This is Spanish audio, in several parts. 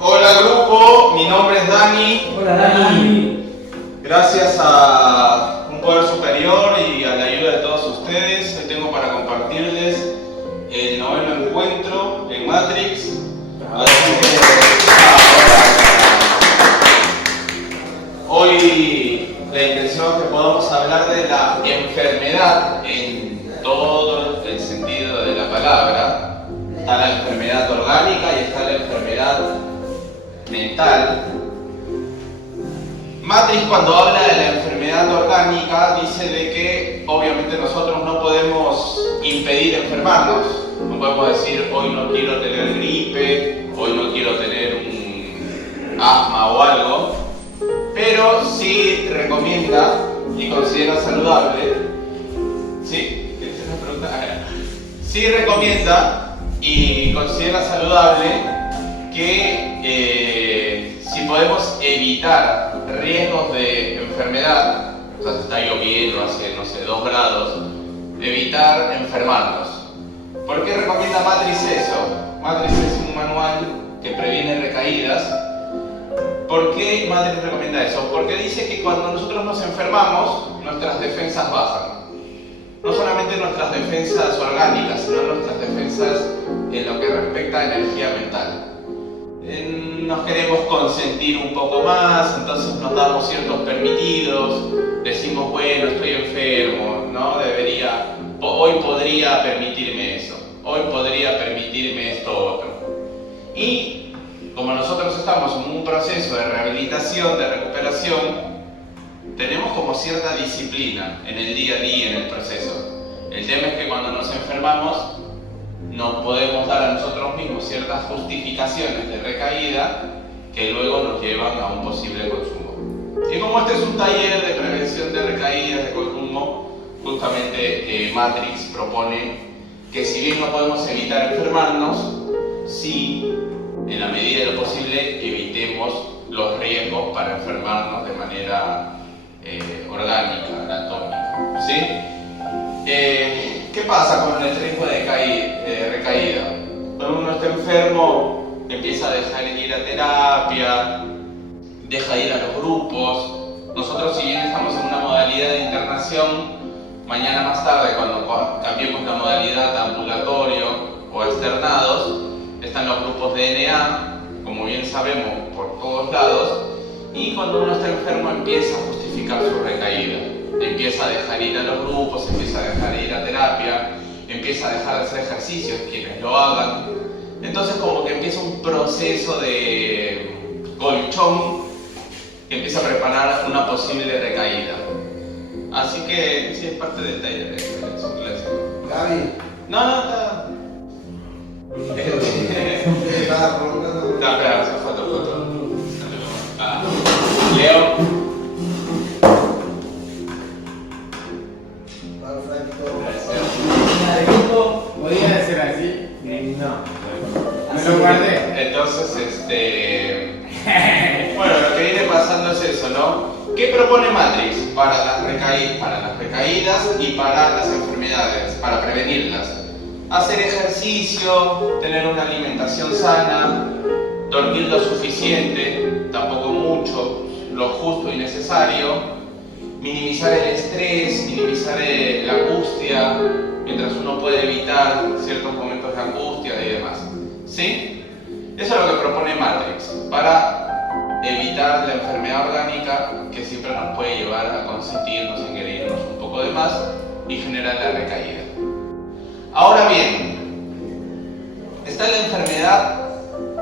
Hola grupo, mi nombre es Dani. Hola Dani. Gracias a un poder superior y a la ayuda de todos ustedes, hoy tengo para compartirles el noveno encuentro en Matrix. Hoy la intención es que podamos hablar de la enfermedad en todo el sentido de la palabra. Está la enfermedad orgánica y está la enfermedad mental. Matrix, cuando habla de la enfermedad orgánica, dice de que obviamente nosotros no podemos impedir enfermarnos. No podemos decir hoy no quiero tener gripe, hoy no quiero tener un asma o algo, pero sí recomienda y considera saludable. ¿Sí? ¿Quieres hacer una pregunta? Sí recomienda y considera saludable que si podemos evitar riesgos de enfermedad, o sea, si está lloviendo, hace, no sé, 2 grados, evitar enfermarnos. ¿Por qué recomienda Matrix eso? Matrix es un manual que previene recaídas. ¿Por qué Matrix recomienda eso? Porque dice que cuando nosotros nos enfermamos, nuestras defensas bajan. No solamente nuestras defensas orgánicas, sino nuestras defensas en lo que respecta a energía mental. Nos queremos consentir un poco más, entonces nos damos ciertos permitidos, decimos, bueno, estoy enfermo, ¿no? Hoy podría permitirme eso, hoy podría permitirme esto otro. Y como nosotros estamos en un proceso de rehabilitación, de recuperación, tenemos como cierta disciplina en el día a día, en el proceso. El tema es que cuando nos enfermamos, nos podemos dar a nosotros mismos ciertas justificaciones de recaída que luego nos llevan a un posible consumo. Y como este es un taller de prevención de recaídas de consumo, justamente Matrix propone que si bien no podemos evitar enfermarnos, sí, en la medida de lo posible, evitemos los riesgos para enfermarnos de manera orgánica, anatómica. ¿Sí? ¿Qué pasa con el riesgo de recaída? Cuando uno está enfermo, empieza a dejar de ir a terapia, deja de ir a los grupos. Nosotros, si bien estamos en una modalidad de internación, mañana más tarde, cuando cambiemos la modalidad de ambulatorio o externados, están los grupos de NA, como bien sabemos, por todos lados, y cuando uno está enfermo empieza a justificar su recaída. Empieza a dejar ir a los grupos, empieza a dejar de ir a terapia, empieza a dejar de hacer ejercicios, quienes lo hagan. Entonces como que empieza un proceso de colchón que empieza a preparar una posible recaída. Así que sí, es parte del taller de su clase. Gaby. No, está. No, claro, foto. Leo. ¿Podría ser así? No. Me lo guardé. Entonces, bueno, lo que viene pasando es eso, ¿no? ¿Qué propone Matrix para las recaídas y para las enfermedades, para prevenirlas? Hacer ejercicio, tener una alimentación sana, dormir lo suficiente, tampoco mucho, lo justo y necesario, minimizar el estrés, minimizar la angustia, mientras uno puede evitar ciertos momentos de angustia y demás. ¿Sí? Eso es lo que propone Matrix, para evitar la enfermedad orgánica que siempre nos puede llevar a consentirnos, engreírnos un poco de más y generar la recaída. Ahora bien, está la enfermedad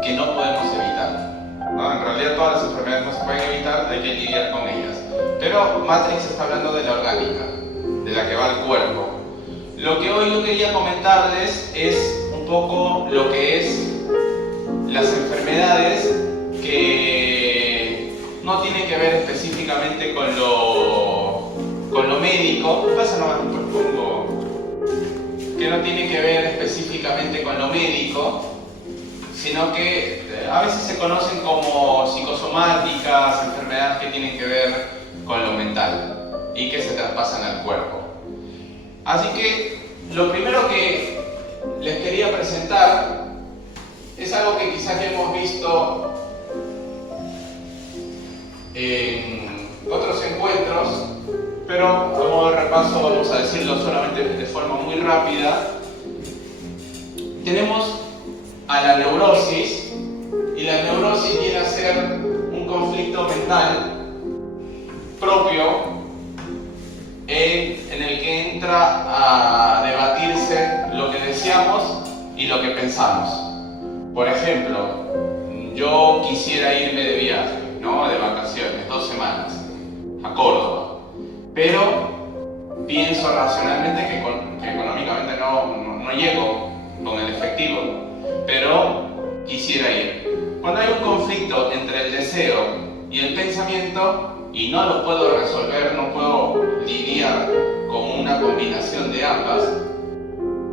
que no podemos evitar. ¿no? En realidad todas las enfermedades no se pueden evitar, hay que lidiar con ellas. Pero Matrix está hablando de la orgánica, de la que va al cuerpo. Lo que hoy yo quería comentarles es un poco lo que es las enfermedades que no tienen que ver específicamente con lo médico. Pasa nomás un poco. Que no tiene que ver específicamente con lo médico, sino que a veces se conocen como psicosomáticas, enfermedades que tienen que ver con lo mental y que se traspasan al cuerpo. Así que lo primero que les quería presentar es algo que quizás ya hemos visto en otros encuentros, pero a modo de repaso vamos a decirlo solamente de forma muy rápida. Tenemos a la neurosis, y la neurosis viene a ser un conflicto mental propio en el que entra a debatirse lo que deseamos y lo que pensamos. Por ejemplo, yo quisiera irme de viaje, ¿no? De vacaciones, 2 semanas, a Córdoba, pero pienso racionalmente que económicamente no llego con el efectivo, pero quisiera ir. Cuando hay un conflicto entre el deseo y el pensamiento y no lo puedo resolver, no puedo lidiar con una combinación de ambas,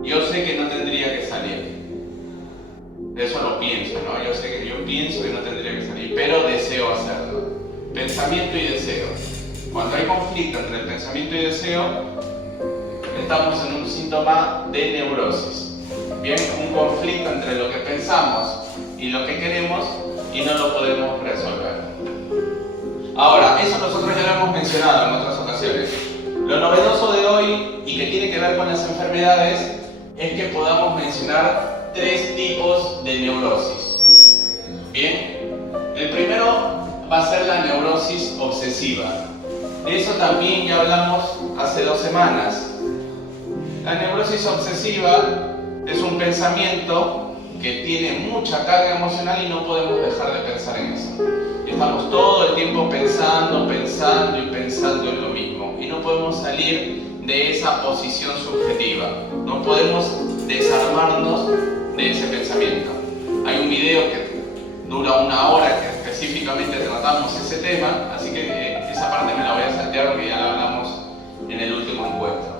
yo sé que no tendría que salir. Eso lo pienso, ¿no? Yo sé que yo pienso que no tendría que salir, pero deseo hacerlo. Pensamiento y deseo. Cuando hay conflicto entre el pensamiento y deseo, estamos en un síntoma de neurosis. Bien, un conflicto entre lo que pensamos y lo que queremos y no lo podemos resolver. Ahora, eso nosotros ya lo hemos mencionado en otras ocasiones. Lo novedoso de hoy y que tiene que ver con las enfermedades es que podamos mencionar 3 tipos de neurosis. Bien, el primero va a ser la neurosis obsesiva. De eso también ya hablamos hace 2 semanas. La neurosis obsesiva es un pensamiento que tiene mucha carga emocional y no podemos dejar de pensar en eso. Estamos todo el tiempo pensando en lo mismo y no podemos salir de esa posición subjetiva. No podemos desarmarnos de ese pensamiento. Hay un video que dura 1 hora que específicamente tratamos ese tema, así que esa parte me la voy a saltear porque ya la hablamos en el último encuentro.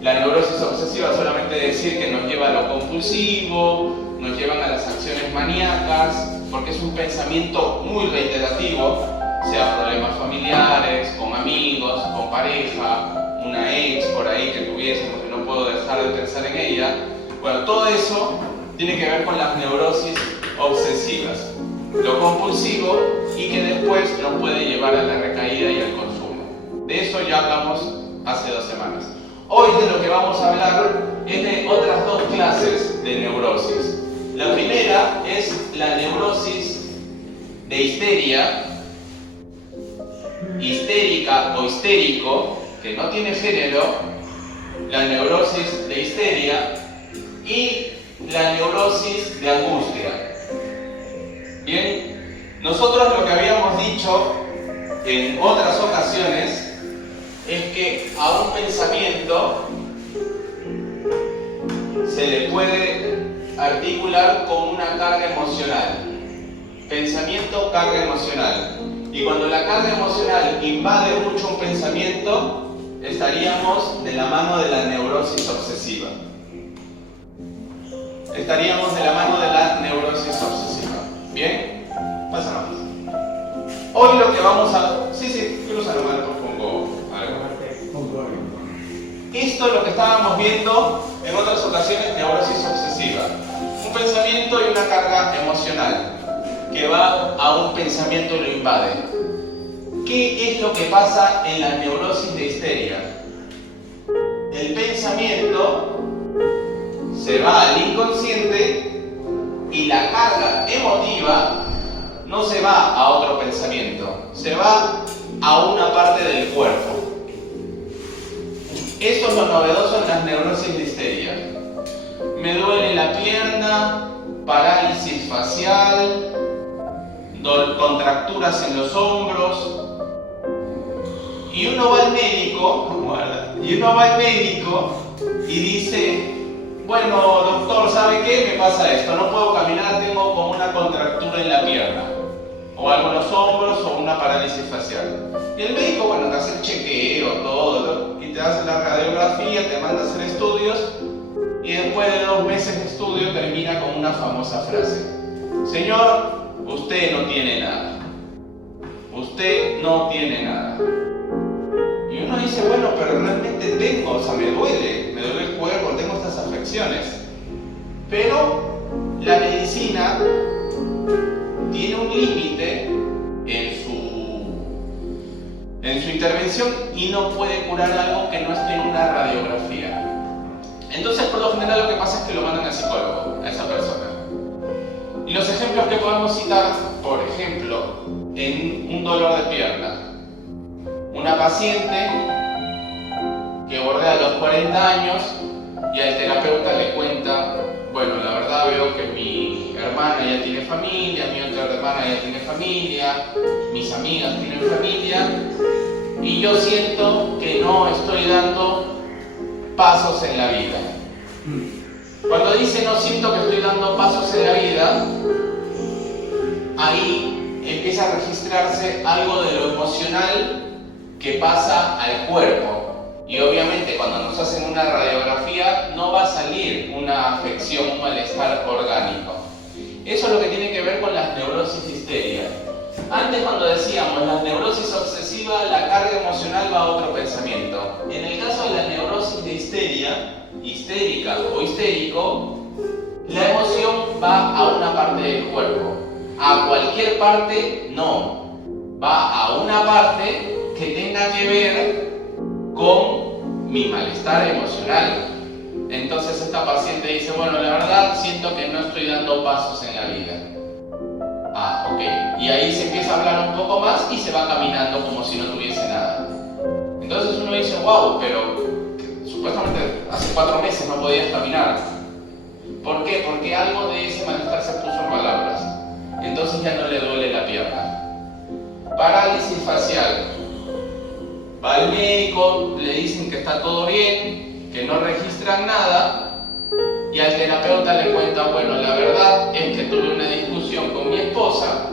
La neurosis obsesiva solamente decir que nos lleva a lo compulsivo, nos llevan a las acciones maníacas, porque es un pensamiento muy reiterativo, sea problemas familiares, con amigos, con pareja, una ex por ahí que tuviésemos que no puedo dejar de pensar en ella. Bueno, todo eso tiene que ver con las neurosis obsesivas, lo compulsivo y que después nos puede llevar a la recaída y al consumo. De eso ya hablamos hace 2 semanas. Hoy de lo que vamos a hablar es de otras 2 clases de neurosis. La primera es la neurosis de histeria, histérica o histérico, que no tiene género, la neurosis de histeria y la neurosis de angustia. Bien, nosotros lo que habíamos dicho en otras ocasiones es que a un pensamiento se le puede articular con una carga emocional. Pensamiento, carga emocional. Y cuando la carga emocional invade mucho un pensamiento, estaríamos de la mano de la neurosis obsesiva. Estaríamos de la mano de la neurosis obsesiva. ¿Bien? Pasa más. Hoy lo que vamos a... Sí, cruza nomás, pues pongo algo. Esto es lo que estábamos viendo en otras ocasiones, neurosis obsesiva. Un pensamiento y una carga emocional que va a un pensamiento y lo invade. ¿Qué es lo que pasa en la neurosis de histeria? El pensamiento se va al inconsciente y la carga emotiva no se va a otro pensamiento, se va a una parte del cuerpo. Eso es lo novedoso en las neurosis de histeria. Me duele la pierna, parálisis facial, contracturas en los hombros. Y uno va al médico y dice, bueno, doctor, ¿sabe qué? Me pasa esto, no puedo caminar, tengo como una contractura en la pierna, o algo en los hombros, o una parálisis facial. Y el médico, bueno, te hace el chequeo, todo, y te hace la radiografía, te manda a hacer estudios, y después de 2 meses de estudio termina con una famosa frase: señor, usted no tiene nada. Usted no tiene nada. Y uno dice, bueno, pero realmente tengo, o sea, me duele el cuerpo, tengo estas afecciones. Pero la medicina tiene un límite en su intervención y no puede curar algo que no esté en una radiografía. Entonces, por lo general, lo que pasa es que lo mandan al psicólogo, a esa persona. Y los ejemplos que podemos citar, por ejemplo, en un dolor de pierna. Una paciente que bordea los 40 años y al terapeuta le cuenta, bueno, la verdad veo que mi hermana ya tiene familia, mi otra hermana ya tiene familia, mis amigas tienen familia, y yo siento que no estoy dando pasos en la vida. Cuando dice no siento que estoy dando pasos en la vida, ahí empieza a registrarse algo de lo emocional que pasa al cuerpo. Y obviamente cuando nos hacen una radiografía no va a salir una afección, un malestar orgánico. Eso es lo que tiene que ver con las neurosis de histeria. Antes, cuando decíamos la neurosis obsesiva, la carga emocional va a otro pensamiento. En el caso de la neurosis de histeria, histérica o histérico, la emoción va a una parte del cuerpo. A cualquier parte no. Va a una parte que tenga que ver con mi malestar emocional. Entonces esta paciente dice, bueno, la verdad siento que no estoy dando pasos en la vida. Ah, ok. Y ahí se empieza a hablar un poco más y se va caminando como si no tuviese nada. Entonces uno dice, wow, pero supuestamente hace 4 meses no podías caminar. ¿Por qué? Porque algo de ese malestar se puso en palabras. Entonces ya no le duele la pierna. Parálisis facial. Va al médico, le dicen que está todo bien, que no registran nada, y al terapeuta le cuenta, bueno, la verdad es que tuve una discusión con mi esposa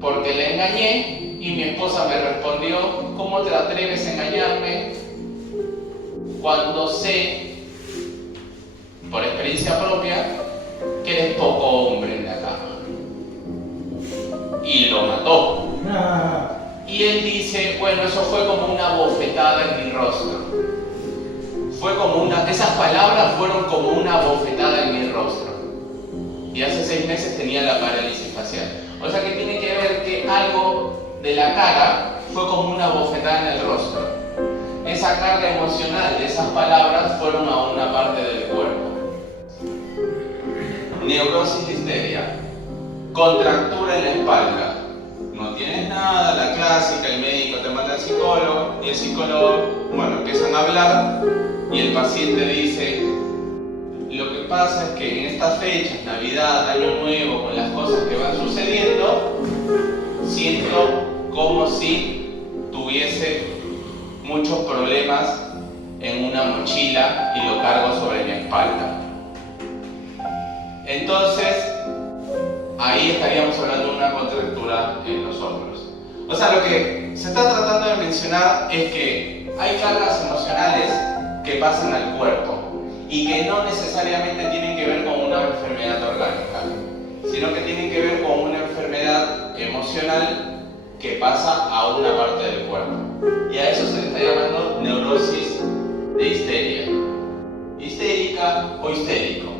porque la engañé y mi esposa me respondió, ¿cómo te atreves a engañarme cuando sé, por experiencia propia, que eres poco hombre en la cama? Y lo mató. Y él dice, bueno, eso fue como una bofetada en mi rostro. Esas palabras fueron como una bofetada en mi rostro. Y hace 6 meses tenía la parálisis facial. O sea que tiene que ver que algo de la cara fue como una bofetada en el rostro. Esa carga emocional de esas palabras fueron a una parte del cuerpo. Neurosis de histeria. Contractura en la espalda. No tienes nada, la clásica, el médico te manda al psicólogo y el psicólogo, bueno, empiezan a hablar y el paciente dice, lo que pasa es que en estas fechas, Navidad, Año Nuevo, con las cosas que van sucediendo, siento como si tuviese muchos problemas en una mochila y lo cargo sobre mi espalda. Entonces, ahí estaríamos hablando de una contractura en los hombros. O sea, lo que se está tratando de mencionar es que hay cargas emocionales que pasan al cuerpo y que no necesariamente tienen que ver con una enfermedad orgánica, sino que tienen que ver con una enfermedad emocional que pasa a una parte del cuerpo. Y a eso se le está llamando neurosis de histeria, histérica o histérico.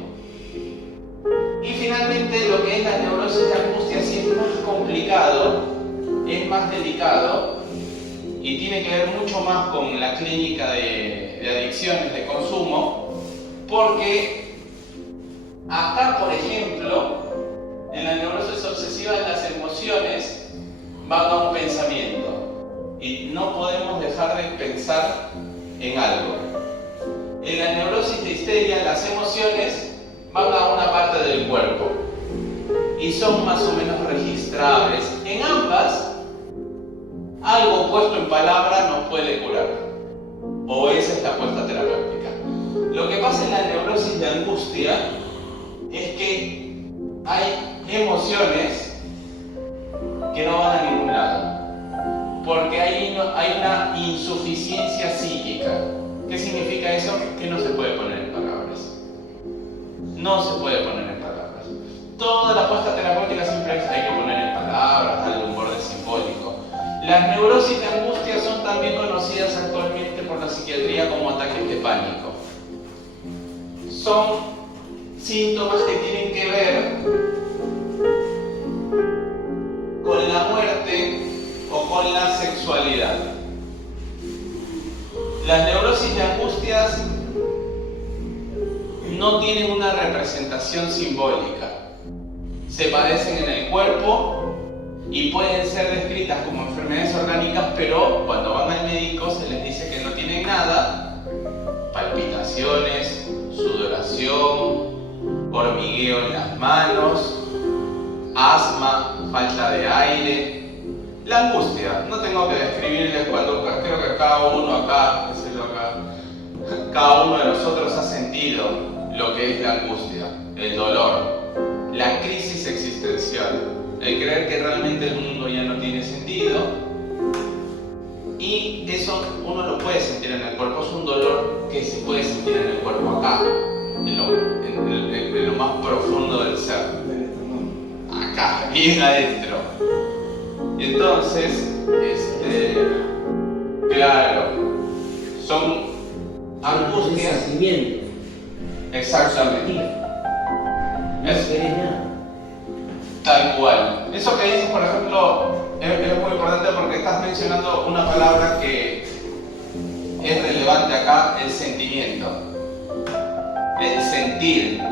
Y finalmente, lo que es la neurosis de angustia sí es más complicado, es más delicado y tiene que ver mucho más con la clínica de adicciones, de consumo, porque acá, por ejemplo, en la neurosis obsesiva las emociones van a un pensamiento y no podemos dejar de pensar en algo. En la neurosis de histeria las emociones van a una parte del cuerpo y son más o menos registrables. En ambas, algo puesto en palabra nos puede curar, o esa es la apuesta terapéutica. Lo que pasa en la neurosis de angustia es que hay emociones que no van a ningún lado, porque hay una insuficiencia psíquica. ¿Qué significa eso? Que no se puede poner en palabras. No se puede poner en palabras. Toda la apuesta terapéutica siempre hay que poner en palabras, darle un borde simbólico. Las neurosis de angustia son también conocidas actualmente por la psiquiatría como ataques de pánico. Son síntomas que tienen que ver con la muerte o con la sexualidad. Las neurosis de angustias no tienen una representación simbólica. Se padecen en el cuerpo y pueden ser descritas como enfermedades orgánicas, pero cuando van al médico se les dice que no tienen nada: palpitaciones, sudoración, hormigueo en las manos, asma, falta de aire. La angustia, no tengo que describirles cuando, creo que cada uno acá, cada uno de nosotros ha sentido lo que es la angustia, el dolor, la crisis existencial, el creer que realmente el mundo ya no tiene sentido, y eso uno lo puede sentir en el cuerpo. Es un dolor que se puede sentir en el cuerpo acá, en lo más profundo del ser, acá, bien adentro. Entonces, claro, son angustias. Exactamente. Tal cual. Eso que dices, por ejemplo, es muy importante porque estás mencionando una palabra que es relevante acá: el sentimiento. El sentir.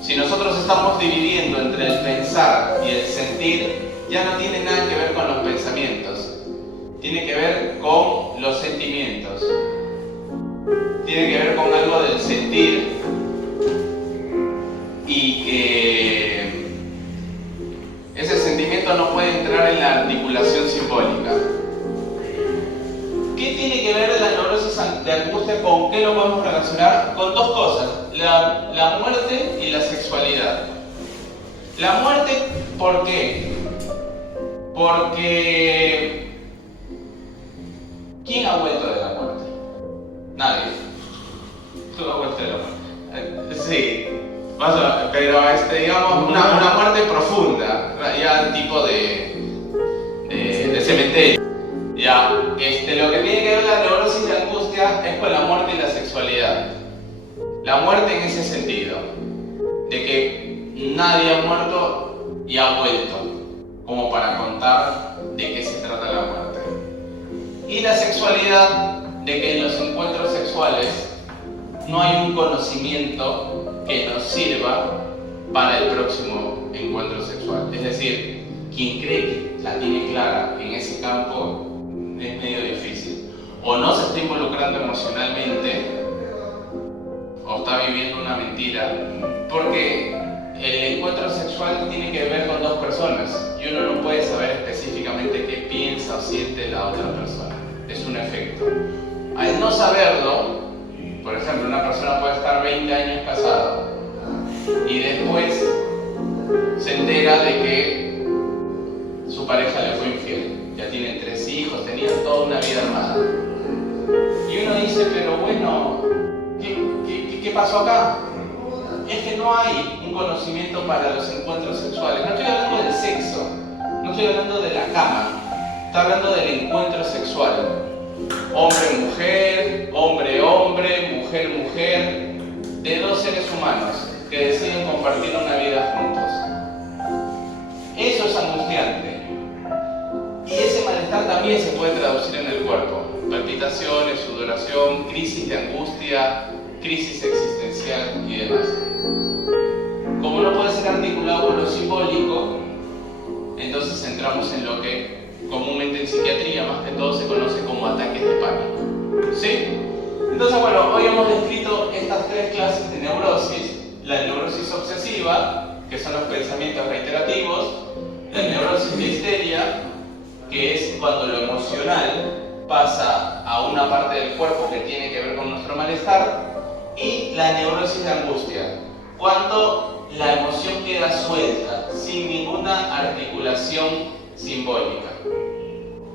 Si nosotros estamos dividiendo entre el pensar y el sentir, ya no tiene nada que ver con los pensamientos. Tiene que ver con los sentimientos. Tiene que ver con algo del sentir, y que ese sentimiento no puede entrar en la articulación simbólica. ¿Qué tiene que ver la neurosis de angustia? ¿Con qué lo podemos relacionar? Con dos cosas: la muerte y la sexualidad. La muerte, ¿por qué? Porque ¿quién ha vuelto de la muerte? Nadie. Tú has vuelto de la muerte. Sí. Pero digamos una muerte profunda, ya tipo de cementerio. Ya, lo que tiene que ver la neurosis de angustia es con la muerte y la sexualidad. La muerte en ese sentido, de que nadie ha muerto y ha vuelto, como para contar de qué se trata la muerte. Y la sexualidad, de que en los encuentros sexuales no hay un conocimiento que nos sirva para el próximo encuentro sexual. Es decir, quien cree que la tiene clara en ese campo es medio difícil. O no se está involucrando emocionalmente, o está viviendo una mentira, porque el encuentro sexual tiene que ver con dos personas y uno no puede saber específicamente qué piensa o siente la otra persona. Es un efecto. Al no saberlo, por ejemplo, una persona puede estar 20 años casada y después se entera de que su pareja le fue infiel. Ya tienen 3 hijos, tenían toda una vida armada. Y uno dice, pero bueno, ¿qué pasó acá? Es que no hay un conocimiento para los encuentros sexuales. No estoy hablando del sexo, no estoy hablando de la cama, estoy hablando del encuentro sexual. Hombre-mujer, hombre-hombre, mujer-mujer, de dos seres humanos que deciden compartir una vida juntos. Eso es angustiante. Y ese malestar también se puede traducir en el cuerpo. Palpitaciones, sudoración, crisis de angustia, crisis existencial y demás. Como no puede ser articulado con lo simbólico, entonces entramos en lo que comúnmente en psiquiatría más que todo se conoce como ataques de pánico. ¿Sí? Entonces, bueno, hoy hemos descrito estas 3 clases de neurosis. La neurosis obsesiva, que son los pensamientos reiterativos, la neurosis de histeria, que es cuando lo emocional pasa a una parte del cuerpo que tiene que ver con nuestro malestar, y la neurosis de angustia, cuando la emoción queda suelta, sin ninguna articulación simbólica.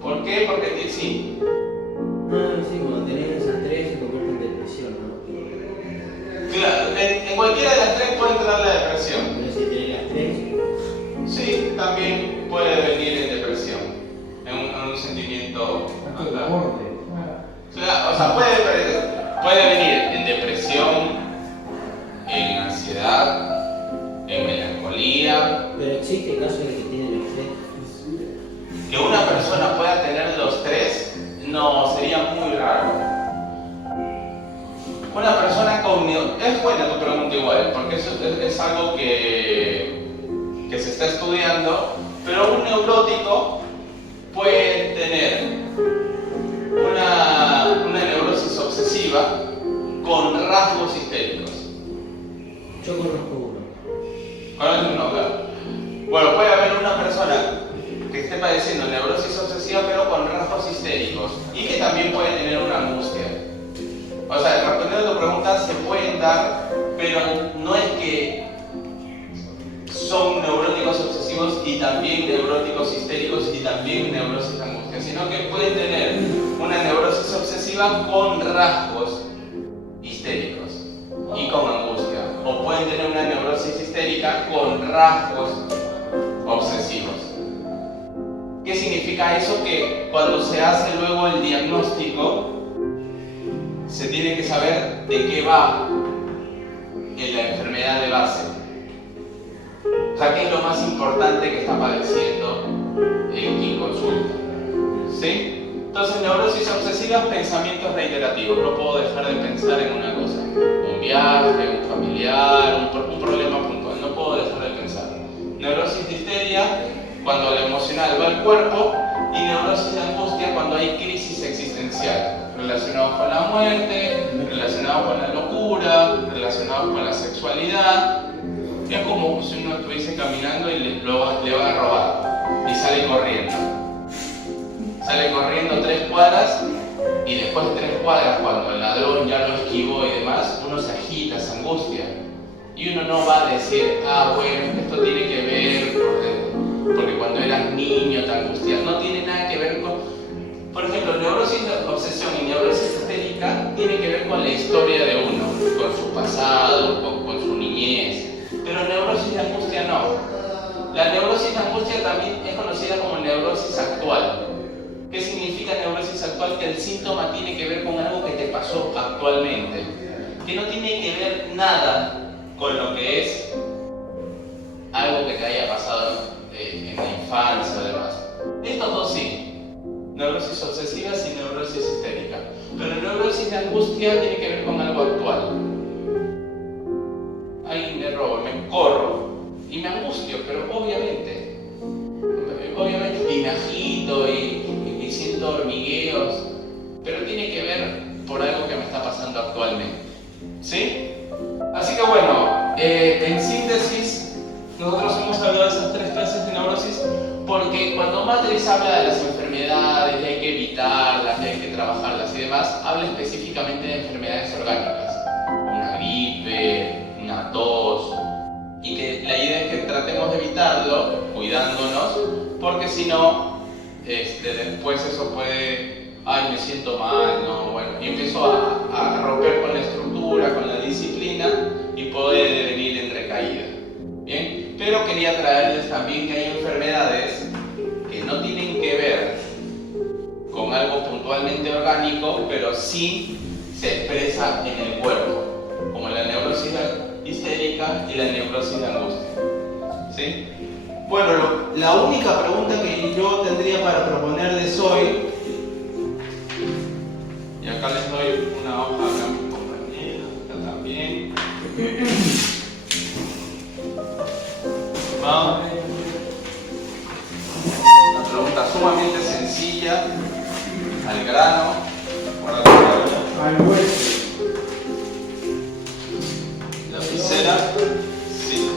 ¿Por qué? Porque sí. No, sí, cuando tenés esas tres se convierte en depresión, ¿no? Claro, en cualquiera de las tres puede entrar la depresión. Pero si tenés las tres... Sí, también puede venir en depresión, en un sentimiento... Claro, o sea, puede venir en depresión, en ansiedad, en melancolía. Pero existe el caso de que tiene los tres. Que una persona pueda tener los tres, no, sería muy raro. Una persona con... Es buena tu pregunta igual, porque eso es algo que se está estudiando, pero un neurótico puede tener una neurosis obsesiva con rasgos histéricos. Yo conozco uno. ¿Conoces uno? Claro. Bueno, puede haber una persona que esté padeciendo neurosis obsesiva pero con rasgos histéricos y que también puede tener una angustia. O sea, respondiendo a tu pregunta, se pueden dar, pero no es que son neuróticos obsesivos y también neuróticos histéricos y también neurosis de angustia, sino que pueden tener una neurosis obsesiva con rasgos histéricos y con angustia, o pueden tener una neurosis histérica con rasgos obsesivos. ¿Qué significa eso? Que cuando se hace luego el diagnóstico, se tiene que saber de qué va en la enfermedad de base. O sea, qué es lo más importante que está padeciendo el quien consulta. ¿Sí? Entonces, neurosis obsesiva, pensamientos reiterativos. No puedo dejar de pensar en una cosa. Un viaje, un familiar, un problema puntual. No puedo dejar de pensar. Neurosis de histeria, cuando lo emocional va al cuerpo, y neurosis de angustia cuando hay crisis existencial, relacionados con la muerte, relacionados con la locura, relacionados con la sexualidad. Es como si uno estuviese caminando y le va a robar y sale corriendo. Sale corriendo 3 cuadras y después de 3 cuadras, cuando el ladrón ya lo esquivó y demás, uno se agita, se angustia. Y uno no va a decir, bueno, esto tiene que ver porque cuando eras niño te angustias. No tiene nada que ver con... Por ejemplo, neurosis de obsesión y neurosis histérica tiene que ver con la historia de uno, con su pasado, con su niñez. Pero neurosis de angustia no. La neurosis de angustia también es conocida como neurosis actual. ¿Qué significa neurosis actual? Que el síntoma tiene que ver con algo que te pasó actualmente, que no tiene que ver nada con lo que es algo que te haya pasado en la infancia o demás. Estos dos sí, neurosis obsesivas y neurosis histérica. Pero neurosis de angustia tiene que ver con algo actual. Alguien me roba, me corro y me angustio, pero obviamente, y me agito y siento hormigueos, pero tiene que ver por algo que me está pasando actualmente. ¿Sí? Así que bueno, en síntesis, nosotros hemos hablado de esas 3 clases de neurosis porque cuando Matrix habla de las enfermedades, de hay que evitarlas, de hay que trabajarlas y demás, habla específicamente de enfermedades orgánicas, una gripe, una tos, y que la idea es que tratemos de evitarlo cuidándonos, porque si no, después eso puede, me siento mal, no, bueno, y empiezo a romper con la estructura, con la disciplina y puede venir en recaída. Bien, pero quería traerles también que hay enfermedades que no tienen que ver con algo puntualmente orgánico, pero sí se expresa en el cuerpo, como la neurosis histérica y la neurosis de angustia. ¿Sí? Bueno, la única pregunta que yo tendría para proponerles hoy, y acá les doy una hoja acá a mis compañeros, acá también. Vamos. Una pregunta sumamente sencilla, al grano, Al hueso. lapicera, sí.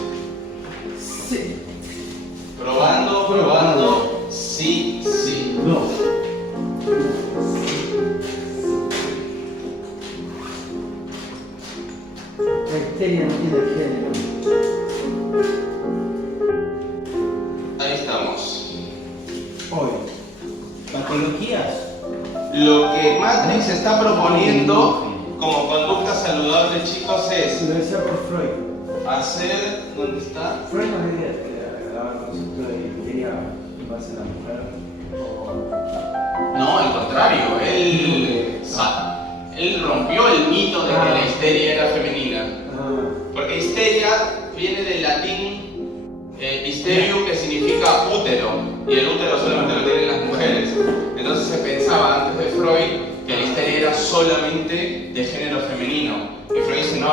2. La histeria no tiene género. Ahí estamos. Hoy. Patologías. Lo que Matrix está proponiendo como conducta saludable, chicos, es Lo decía por Freud. hacer... ¿Dónde está? Freud nos diría que agarraba el concepto de histeria en base a la mujer. No, al contrario, él rompió el mito de que la histeria era femenina. Porque histeria viene del latín histerium, que significa útero, y el útero solamente lo tienen las mujeres. Entonces se pensaba antes de Freud que la histeria era solamente de género femenino. Y Freud dice, no.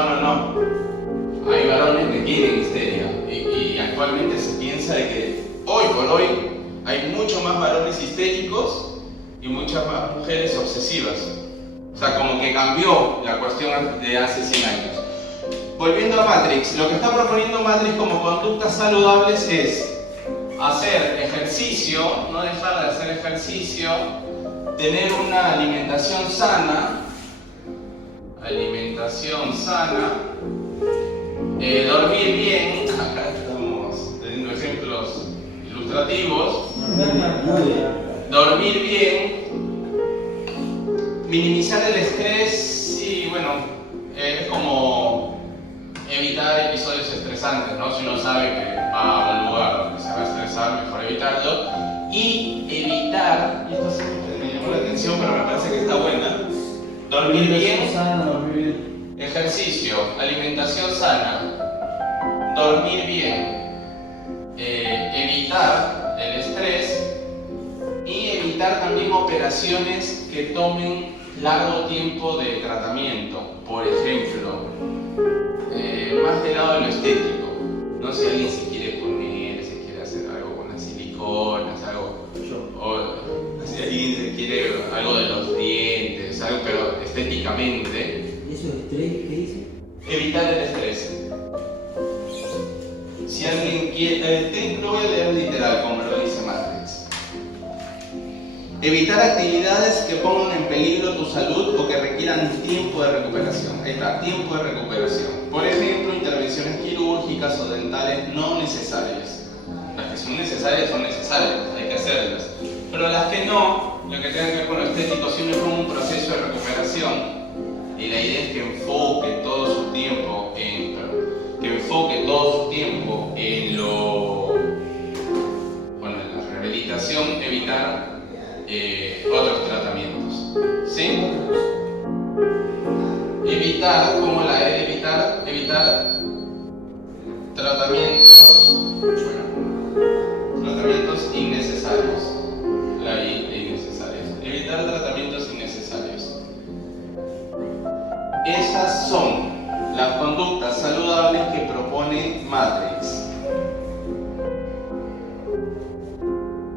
Hay varones que tienen histeria. Y actualmente se piensa de que hoy por hoy hay mucho más varones histéricos y muchas más mujeres obsesivas. O sea, como que cambió la cuestión de hace 100 años. Volviendo a Matrix, lo que está proponiendo Matrix como conductas saludables es hacer ejercicio, no dejar de hacer ejercicio, tener una alimentación sana, dormir bien, acá estamos teniendo ejemplos ilustrativos, dormir bien, minimizar el estrés y bueno, es como evitar episodios estresantes, ¿no? Si uno sabe que va a un lugar donde se va a estresar, mejor evitarlo. Y evitar, y esto sí me llamó la atención, pero me parece que está buena, dormir bien, ejercicio, alimentación sana, dormir bien, evitar el estrés y evitar también operaciones que tomen largo tiempo de tratamiento. Por ejemplo, más del lado de lo estético. No sé si alguien se quiere poner, si quiere hacer algo con las siliconas, algo. O si alguien se quiere algo de los dientes, algo, pero estéticamente. ¿Y eso es estrés? ¿Qué dice? Evitar el estrés. Si alguien quiere, lo voy a leer literal como lo dice Matrix. Evitar actividades que pongan en peligro tu salud o que requieran tiempo de recuperación. Ahí está, tiempo de recuperación. Por ejemplo, intervenciones quirúrgicas o dentales no necesarias. Las que son necesarias, hay que hacerlas. Pero las que no, lo que tenga que ver con lo estético, si uno es un proceso de recuperación, y la idea es que enfoque todo su tiempo en la rehabilitación, evitar otros tratamientos, ¿sí? Evitar, como la E de evitar tratamientos innecesarios, la I de innecesarios, evitar tratamientos innecesarios. Esas son las conductas saludables que propone Matrix.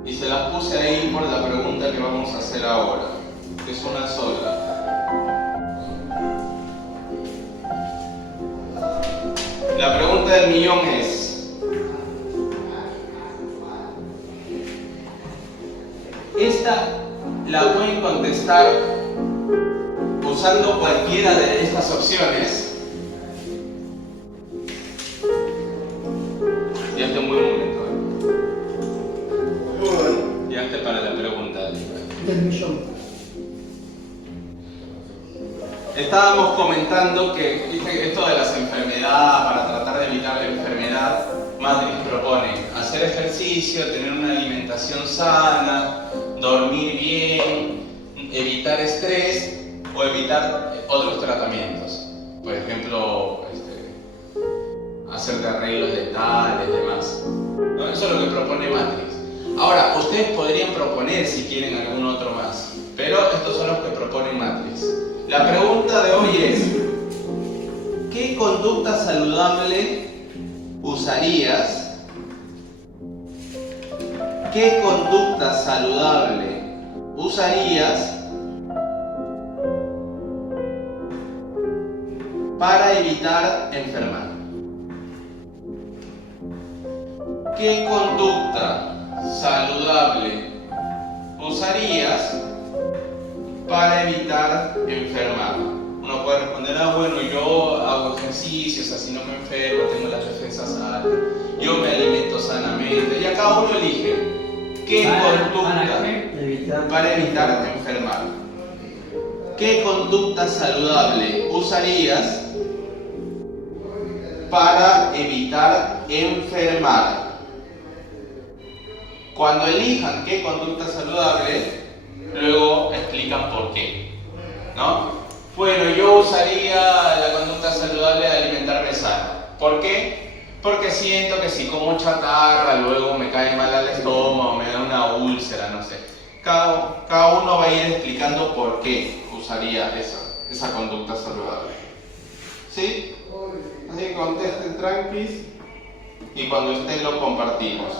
Y se las puse ahí por la pregunta que vamos a hacer ahora, que es una sola. La pregunta del millón es: esta la pueden contestar usando cualquiera de estas opciones. Ya está un buen momento. Ya está para la pregunta. Del millón. Estábamos comentando que esto de las enfermedades, para tratar de evitar la enfermedad, Matrix propone hacer ejercicio, tener una alimentación sana, dormir bien, evitar estrés o evitar otros tratamientos. Por ejemplo, hacerte arreglos dentales y demás. ¿No? Eso es lo que propone Matrix. Ahora, ustedes podrían proponer si quieren algún otro más, pero estos son los que propone Matrix. La pregunta de hoy es: ¿qué conducta saludable usarías? ¿Qué conducta saludable usarías para evitar enfermar? ¿Qué conducta saludable usarías para evitar enfermar? Uno puede responder, bueno, yo hago ejercicios, así no me enfermo, tengo las defensas altas, yo me alimento sanamente, y acá uno elige qué conducta para evitar enfermar. ¿Qué conducta saludable usarías para evitar enfermar? Cuando elijan qué conducta saludable, luego explican por qué, ¿no? Bueno, yo usaría la conducta saludable de alimentarme sano. ¿Por qué? Porque siento que si como chatarra luego me cae mal al estómago, me da una úlcera, no sé. Cada uno va a ir explicando por qué usaría esa conducta saludable. ¿Sí? Así que contesten tranquis y cuando estén lo compartimos.